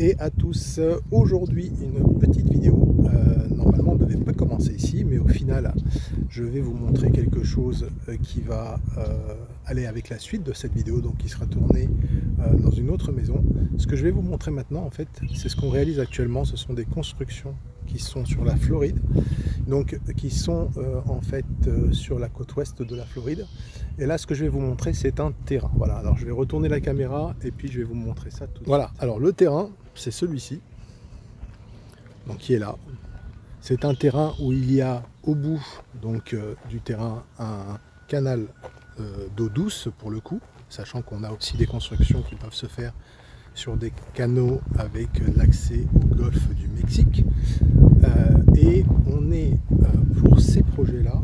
et à tous. Aujourd'hui, une petite vidéo. Normalement, on ne devait pas commencer ici, mais au final, je vais vous montrer quelque chose qui va aller avec la suite de cette vidéo, donc qui sera tournée dans une autre maison. Ce que je vais vous montrer maintenant, en fait, c'est ce qu'on réalise actuellement. Ce sont des constructions qui sont sur la Floride, donc qui sont en fait sur la côte ouest de la Floride. Et là, ce que je vais vous montrer, c'est un terrain. Voilà, alors je vais retourner la caméra et puis je vais vous montrer ça tout de suite. Voilà, alors le terrain, c'est celui-ci, donc qui est là. C'est un terrain où il y a au bout donc du terrain un canal d'eau douce pour le coup, sachant qu'on a aussi des constructions qui peuvent se faire sur des canaux avec l'accès au golfe du Mexique. Et on est pour ces projets-là,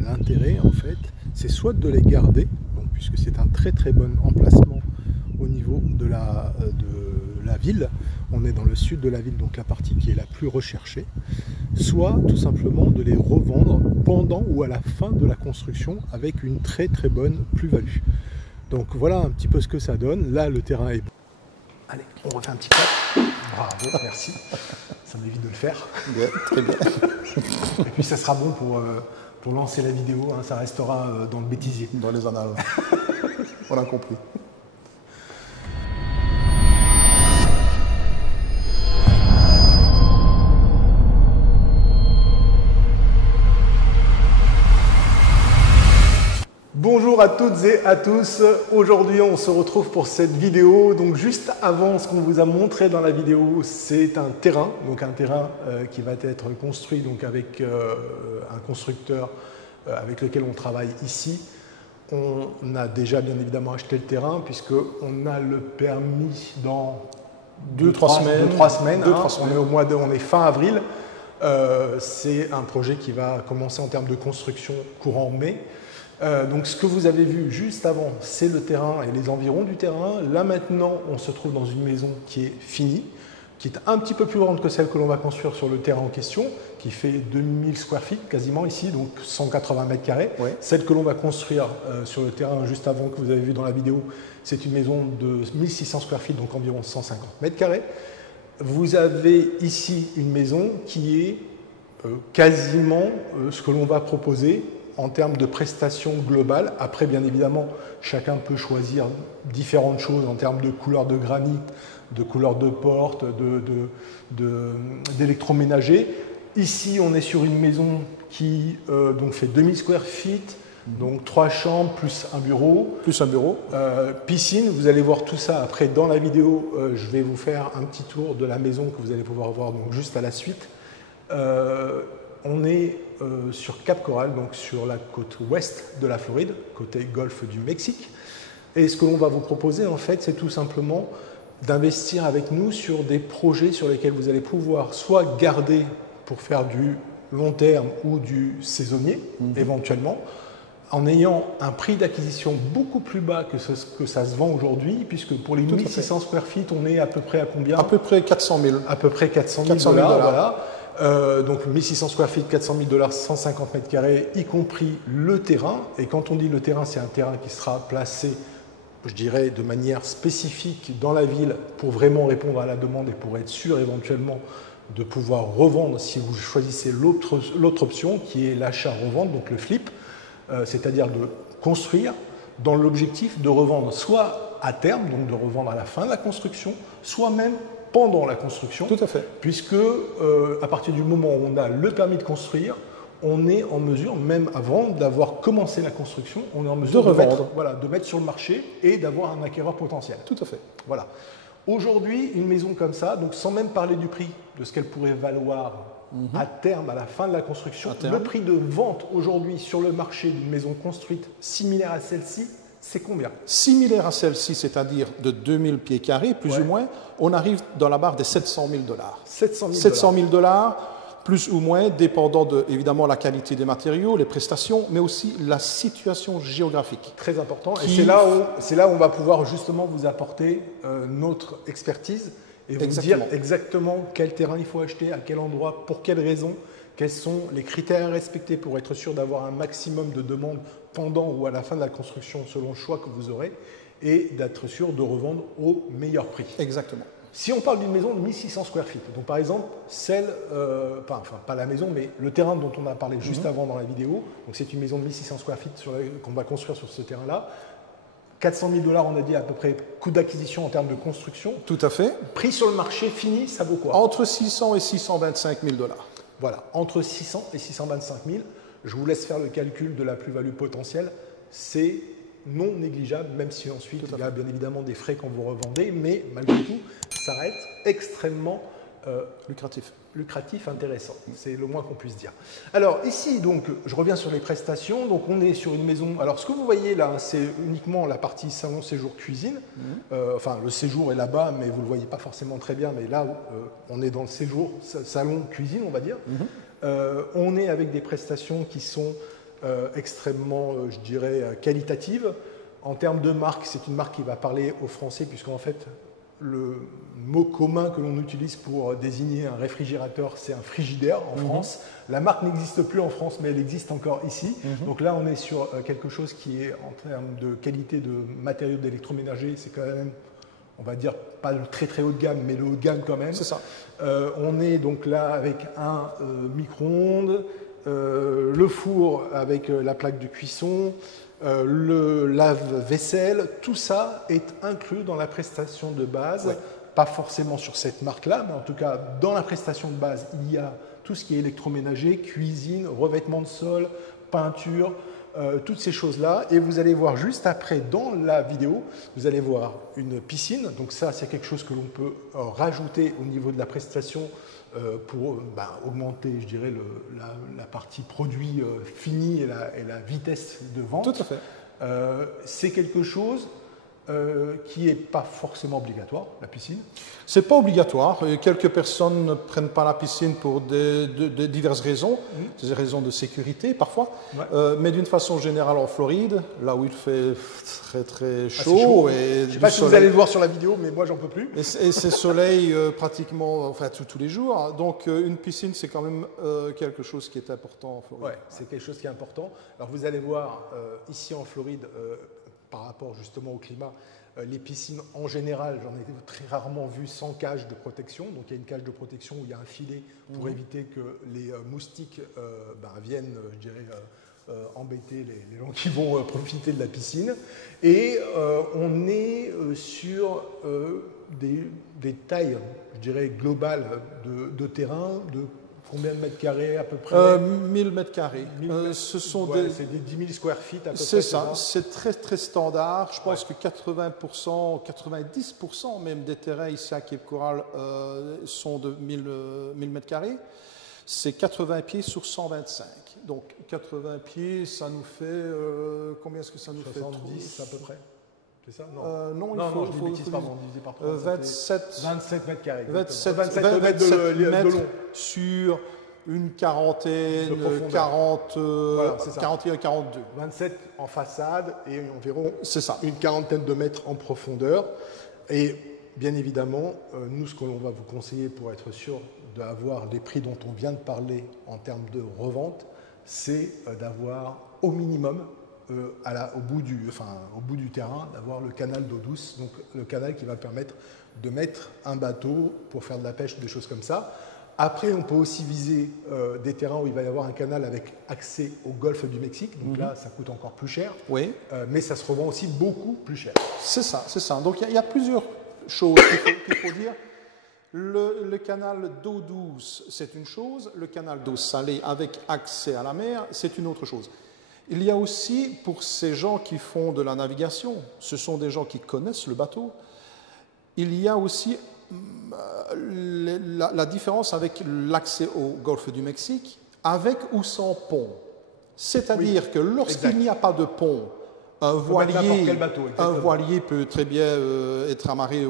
l'intérêt en fait, c'est soit de les garder, donc, puisque c'est un très très bon emplacement au niveau de la ville, on est dans le sud de la ville, donc la partie qui est la plus recherchée, soit tout simplement de les revendre pendant ou à la fin de la construction avec une très très bonne plus-value. Donc voilà un petit peu ce que ça donne. Là le terrain est... Allez, on refait un petit peu. Bravo, merci. Ça m'évite de le faire. Bien, très bien. Et puis ça sera bon pour lancer la vidéo, hein, ça restera dans le bêtisier. Dans les annales. On a compris. Bonjour à toutes et à tous. Aujourd'hui, on se retrouve pour cette vidéo. Donc, juste avant ce qu'on vous a montré dans la vidéo, c'est un terrain. Donc, un terrain qui va être construit donc avec un constructeur avec lequel on travaille ici. On a déjà bien évidemment acheté le terrain puisqu'on a le permis dans 2-3 semaines. On est fin avril. C'est un projet qui va commencer en termes de construction courant mai. Donc ce que vous avez vu juste avant, c'est le terrain et les environs du terrain. Là maintenant, on se trouve dans une maison qui est finie, qui est un petit peu plus grande que celle que l'on va construire sur le terrain en question, qui fait 2000 square feet quasiment ici, donc 180 mètres carrés. Ouais. Celle que l'on va construire sur le terrain juste avant que vous avez vu dans la vidéo, c'est une maison de 1600 square feet, donc environ 150 mètres carrés. Vous avez ici une maison qui est quasiment ce que l'on va proposer en termes de prestations globales. Après, bien évidemment, chacun peut choisir différentes choses en termes de couleur de granit, de couleur de porte, d'électroménager. Ici, on est sur une maison qui donc fait 2000 square feet, donc 3 chambres plus un bureau. Piscine, vous allez voir tout ça après dans la vidéo. Je vais vous faire un petit tour de la maison que vous allez pouvoir voir donc, juste à la suite. On est sur Cap Coral, donc sur la côte ouest de la Floride, côté golfe du Mexique. Et ce que l'on va vous proposer, en fait, c'est tout simplement d'investir avec nous sur des projets sur lesquels vous allez pouvoir soit garder pour faire du long terme ou du saisonnier, éventuellement, en ayant un prix d'acquisition beaucoup plus bas que ce que ça se vend aujourd'hui, puisque pour les 1600 square feet, on est à peu près à combien? À peu près 400 000. À peu près 400 000 $, voilà. Donc 1600 square feet, 400 000 $, 150 mètres carrés, y compris le terrain. Et quand on dit le terrain, c'est un terrain qui sera placé, je dirais, de manière spécifique dans la ville pour vraiment répondre à la demande et pour être sûr éventuellement de pouvoir revendre si vous choisissez l'autre option qui est l'achat-revente, donc le flip, c'est-à-dire de construire dans l'objectif de revendre soit à terme, donc de revendre à la fin de la construction, soit même pendant la construction. Tout à fait. Puisque à partir du moment où on a le permis de construire, on est en mesure, même avant d'avoir commencé la construction, on est en mesure de mettre sur le marché et d'avoir un acquéreur potentiel. Tout à fait. Voilà. Aujourd'hui, une maison comme ça, donc sans même parler du prix, de ce qu'elle pourrait valoir à terme, à la fin de la construction, le prix de vente aujourd'hui sur le marché d'une maison construite similaire à celle-ci, c'est combien? Similaire à celle-ci, c'est-à-dire de 2000 pieds carrés, plus ou moins, on arrive dans la barre des 700 000 $. 700 000 $, plus ou moins, dépendant de, évidemment, la qualité des matériaux, les prestations, mais aussi la situation géographique. Très important. Et c'est là où on va pouvoir justement vous apporter notre expertise et vous dire exactement quel terrain il faut acheter, à quel endroit, pour quelles raisons, quels sont les critères à respecter pour être sûr d'avoir un maximum de demandes pendant ou à la fin de la construction selon le choix que vous aurez et d'être sûr de revendre au meilleur prix. Exactement. Si on parle d'une maison de 1600 square feet, donc par exemple, celle, enfin pas la maison, mais le terrain dont on a parlé juste avant dans la vidéo, donc c'est une maison de 1600 square feet qu'on va construire sur ce terrain-là. 400 000 $, on a dit à peu près, coût d'acquisition en termes de construction. Tout à fait. Prix sur le marché fini, ça vaut quoi? Entre 600 et 625 000 $. Voilà, entre 600 et 625 000. Je vous laisse faire le calcul de la plus-value potentielle. C'est non négligeable, même si ensuite il y a bien évidemment des frais quand vous revendez, mais malgré tout, ça reste extrêmement lucratif, intéressant. C'est le moins qu'on puisse dire. Alors ici, donc, je reviens sur les prestations. Donc on est sur une maison. Alors ce que vous voyez là, c'est uniquement la partie salon, séjour, cuisine. Enfin, le séjour est là-bas, mais vous ne le voyez pas forcément très bien. Mais là, on est dans le séjour, salon, cuisine, on va dire. On est avec des prestations qui sont extrêmement, je dirais, qualitatives. En termes de marque, c'est une marque qui va parler aux Français, puisqu'en fait, le mot commun que l'on utilise pour désigner un réfrigérateur, c'est un frigidaire en France. La marque n'existe plus en France, mais elle existe encore ici. Donc là, on est sur quelque chose qui est, en termes de qualité de matériaux d'électroménager, c'est quand même, on va dire, pas le très très haut de gamme, mais le haut de gamme quand même. C'est ça. On est donc là avec un micro-ondes, le four avec la plaque de cuisson, le lave-vaisselle, tout ça est inclus dans la prestation de base, pas forcément sur cette marque-là, mais en tout cas dans la prestation de base, il y a tout ce qui est électroménager, cuisine, revêtement de sol, peinture, toutes ces choses-là. Et vous allez voir juste après dans la vidéo, vous allez voir une piscine. Donc ça, c'est quelque chose que l'on peut rajouter au niveau de la prestation pour augmenter, je dirais, la partie produit fini et la vitesse de vente. Tout à fait. C'est quelque chose qui n'est pas forcément obligatoire, la piscine. C'est pas obligatoire. Quelques personnes ne prennent pas la piscine pour de diverses raisons, des raisons de sécurité parfois, mais d'une façon générale en Floride, là où il fait très très chaud, et je ne sais pas si vous allez le voir sur la vidéo, mais moi j'en peux plus. Et c'est soleil pratiquement, enfin tous les jours. Donc une piscine, c'est quand même quelque chose qui est important en Floride. Ouais, c'est quelque chose qui est important. Alors vous allez voir ici en Floride, par rapport justement au climat, les piscines en général, j'en ai très rarement vu sans cage de protection. Donc il y a une cage de protection où il y a un filet pour éviter que les moustiques viennent, je dirais, embêter les gens qui vont profiter de la piscine. Et on est sur des tailles, je dirais, globales de terrain, de combien de mètres carrés à peu près? 1000 mètres carrés. Ce sont c'est des 10 000 square feet à peu près. C'est ça, c'est très très standard. Je pense que 80%, 90% même des terrains ici à Cape Coral sont de 1000 mètres carrés. C'est 80 pieds sur 125. Donc 80 pieds, ça nous fait... combien est-ce que ça nous 70 fait? à peu près. C'est ça? Non, il faut diviser par 3. 27 mètres carrés. 27 mètres de long. Sur une quarantaine, de profondeur. 40, voilà, 41, 42. 27 en façade et environ ça. Une quarantaine de mètres en profondeur. Et bien évidemment, nous, ce que l'on va vous conseiller pour être sûr d'avoir les prix dont on vient de parler en termes de revente, c'est d'avoir au minimum au bout du terrain, d'avoir le canal d'eau douce, donc le canal qui va permettre de mettre un bateau pour faire de la pêche, des choses comme ça. Après, on peut aussi viser des terrains où il va y avoir un canal avec accès au golfe du Mexique, donc là, ça coûte encore plus cher, mais ça se revend aussi beaucoup plus cher. C'est ça, c'est ça. Donc il y a plusieurs choses qu'il faut dire. Le canal d'eau douce, c'est une chose. Le canal d'eau salée avec accès à la mer, c'est une autre chose. Il y a aussi, pour ces gens qui font de la navigation, ce sont des gens qui connaissent le bateau, il y a aussi la différence avec l'accès au golfe du Mexique, avec ou sans pont. C'est-à-dire que lorsqu'il n'y a pas de pont, un voilier peut très bien être amarré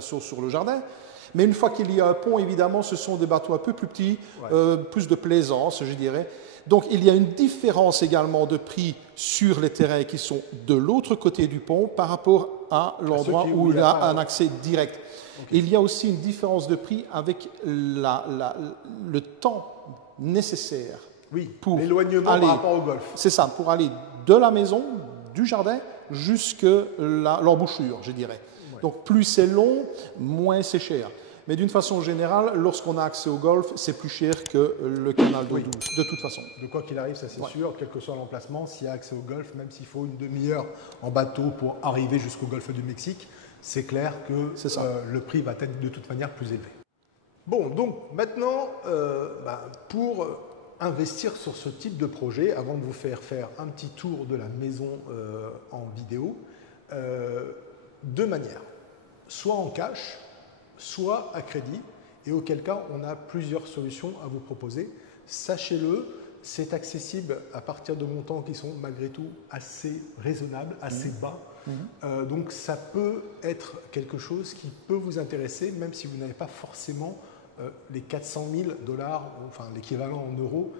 sur le jardin. Mais une fois qu'il y a un pont, évidemment, ce sont des bateaux un peu plus petits, plus de plaisance, je dirais. Donc, il y a une différence également de prix sur les terrains qui sont de l'autre côté du pont par rapport à l'endroit où il y a un accès direct. Il y a aussi une différence de prix avec le temps nécessaire pour l'éloignement par rapport au golfe. C'est ça, pour aller de la maison, du jardin, jusqu'à l'embouchure, je dirais. Ouais. Donc plus c'est long, moins c'est cher. Mais d'une façon générale, lorsqu'on a accès au golfe, c'est plus cher que le canal d'eau douce, de toute façon. De quoi qu'il arrive, ça c'est sûr, quel que soit l'emplacement, s'il y a accès au golfe, même s'il faut une demi-heure en bateau pour arriver jusqu'au golfe du Mexique, c'est clair que le prix va être de toute manière plus élevé. Bon, donc maintenant, pour investir sur ce type de projet, avant de vous faire un petit tour de la maison en vidéo, deux manières, soit en cash, soit à crédit, et auquel cas on a plusieurs solutions à vous proposer. Sachez-le, c'est accessible à partir de montants qui sont malgré tout assez raisonnables, assez bas. Donc ça peut être quelque chose qui peut vous intéresser, même si vous n'avez pas forcément les 400 000 $, enfin l'équivalent en euros.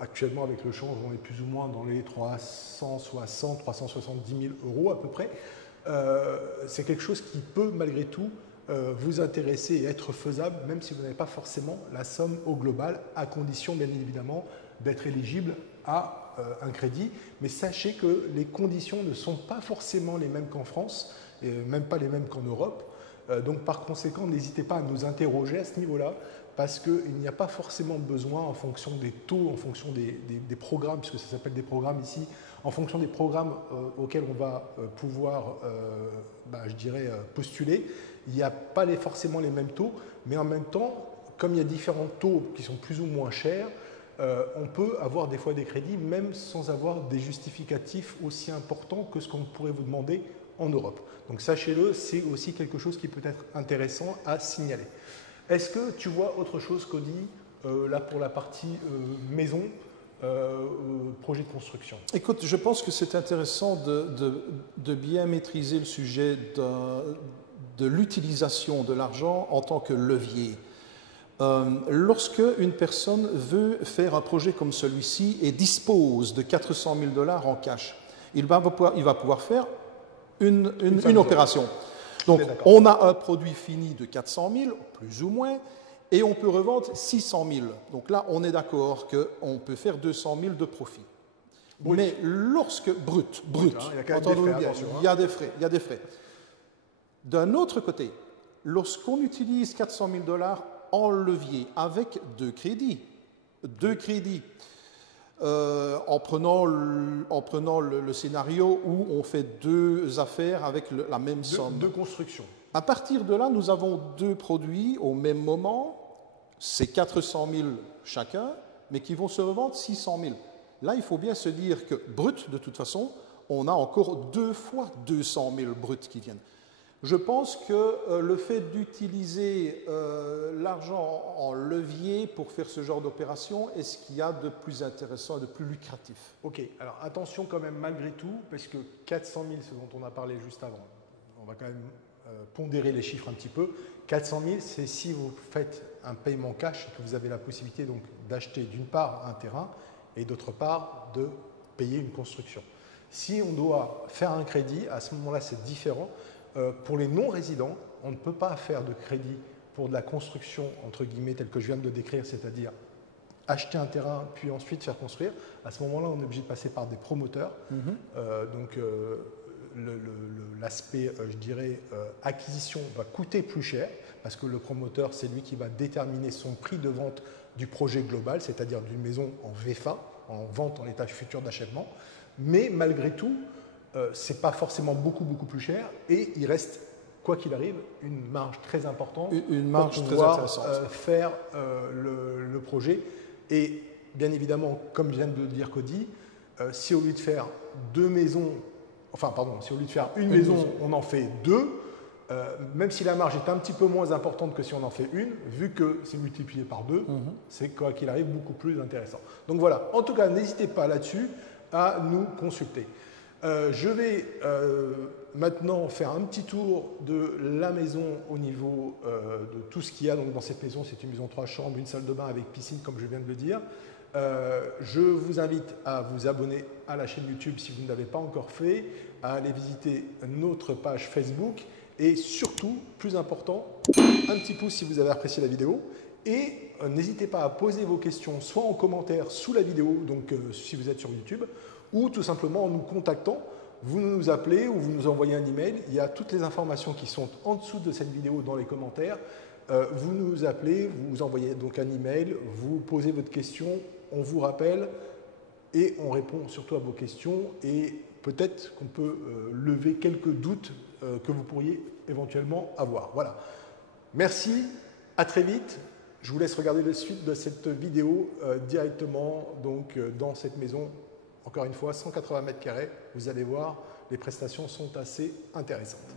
Actuellement avec le change, on est plus ou moins dans les 360, 370 000 € à peu près. C'est quelque chose qui peut malgré tout vous intéresser et être faisable, même si vous n'avez pas forcément la somme au global, à condition bien évidemment d'être éligible à un crédit. Mais sachez que les conditions ne sont pas forcément les mêmes qu'en France, et même pas les mêmes qu'en Europe. Donc par conséquent, n'hésitez pas à nous interroger à ce niveau-là, parce qu'il n'y a pas forcément besoin, en fonction des taux, en fonction des programmes, puisque ça s'appelle des programmes ici, en fonction des programmes auxquels on va pouvoir, je dirais, postuler, il n'y a pas forcément les mêmes taux, mais en même temps, comme il y a différents taux qui sont plus ou moins chers, on peut avoir des fois des crédits, même sans avoir des justificatifs aussi importants que ce qu'on pourrait vous demander en Europe. Donc sachez-le, c'est aussi quelque chose qui peut être intéressant à signaler. Est-ce que tu vois autre chose, Cody, là pour la partie maison, projet de construction? Écoute, je pense que c'est intéressant de bien maîtriser le sujet de l'utilisation de l'argent en tant que levier. Lorsque une personne veut faire un projet comme celui-ci et dispose de 400 000 $ en cash, il va pouvoir faire une opération. Donc, on a un produit fini de 400 000, plus ou moins, et on peut revendre 600 000. Donc là, on est d'accord qu'on peut faire 200 000 de profit. Brut. Mais lorsque... Brut, entendons-nous bien, il y a des frais. D'un autre côté, lorsqu'on utilise 400 000 $ en levier avec deux crédits, en prenant le scénario où on fait deux affaires avec la même somme. De construction. À partir de là, nous avons deux produits au même moment, c'est 400 000 chacun, mais qui vont se revendre 600 000. Là, il faut bien se dire que brut, de toute façon, on a encore 2 fois 200 000 bruts qui viennent. Je pense que le fait d'utiliser l'argent en levier pour faire ce genre d'opération est ce qu'il y a de plus intéressant et de plus lucratif. Ok, alors attention quand même malgré tout, parce que 400 000, ce dont on a parlé juste avant, on va quand même pondérer les chiffres un petit peu. 400 000, c'est si vous faites un paiement cash et que vous avez la possibilité donc d'acheter d'une part un terrain et d'autre part de payer une construction. Si on doit faire un crédit, à ce moment-là c'est différent. Pour les non-résidents, on ne peut pas faire de crédit pour de la construction, entre guillemets, telle que je viens de le décrire, c'est-à-dire acheter un terrain puis ensuite faire construire. À ce moment-là, on est obligé de passer par des promoteurs. Donc l'aspect, je dirais, acquisition va coûter plus cher parce que le promoteur, c'est lui qui va déterminer son prix de vente du projet global, c'est-à-dire d'une maison en VFA, en vente en état futur d'achèvement. Mais malgré tout, ce n'est pas forcément beaucoup plus cher et il reste, quoi qu'il arrive, une marge très importante pour pouvoir faire le projet. Et bien évidemment, comme vient de le dire Cody, si au lieu de faire deux maisons, si au lieu de faire une maison, on en fait deux, même si la marge est un petit peu moins importante que si on en fait une, vu que c'est multiplié par deux, c'est quoi qu'il arrive beaucoup plus intéressant. Donc voilà, en tout cas, n'hésitez pas là-dessus à nous consulter. Je vais maintenant faire un petit tour de la maison au niveau de tout ce qu'il y a donc, dans cette maison. C'est une maison 3 chambres, une salle de bain avec piscine, comme je viens de le dire. Je vous invite à vous abonner à la chaîne YouTube si vous ne l'avez pas encore fait, à aller visiter notre page Facebook et surtout, plus important, un petit pouce si vous avez apprécié la vidéo. Et n'hésitez pas à poser vos questions soit en commentaire sous la vidéo, donc si vous êtes sur YouTube, ou tout simplement en nous contactant. vous nous appelez ou vous nous envoyez un email. Il y a toutes les informations qui sont en dessous de cette vidéo dans les commentaires. Vous nous appelez, vous envoyez donc un email, vous posez votre question, on vous rappelle et on répond surtout à vos questions et peut-être qu'on peut lever quelques doutes que vous pourriez éventuellement avoir. Voilà. Merci, à très vite. Je vous laisse regarder la suite de cette vidéo directement donc, dans cette maison. Encore une fois, 180 mètres carrés. Vous allez voir, les prestations sont assez intéressantes.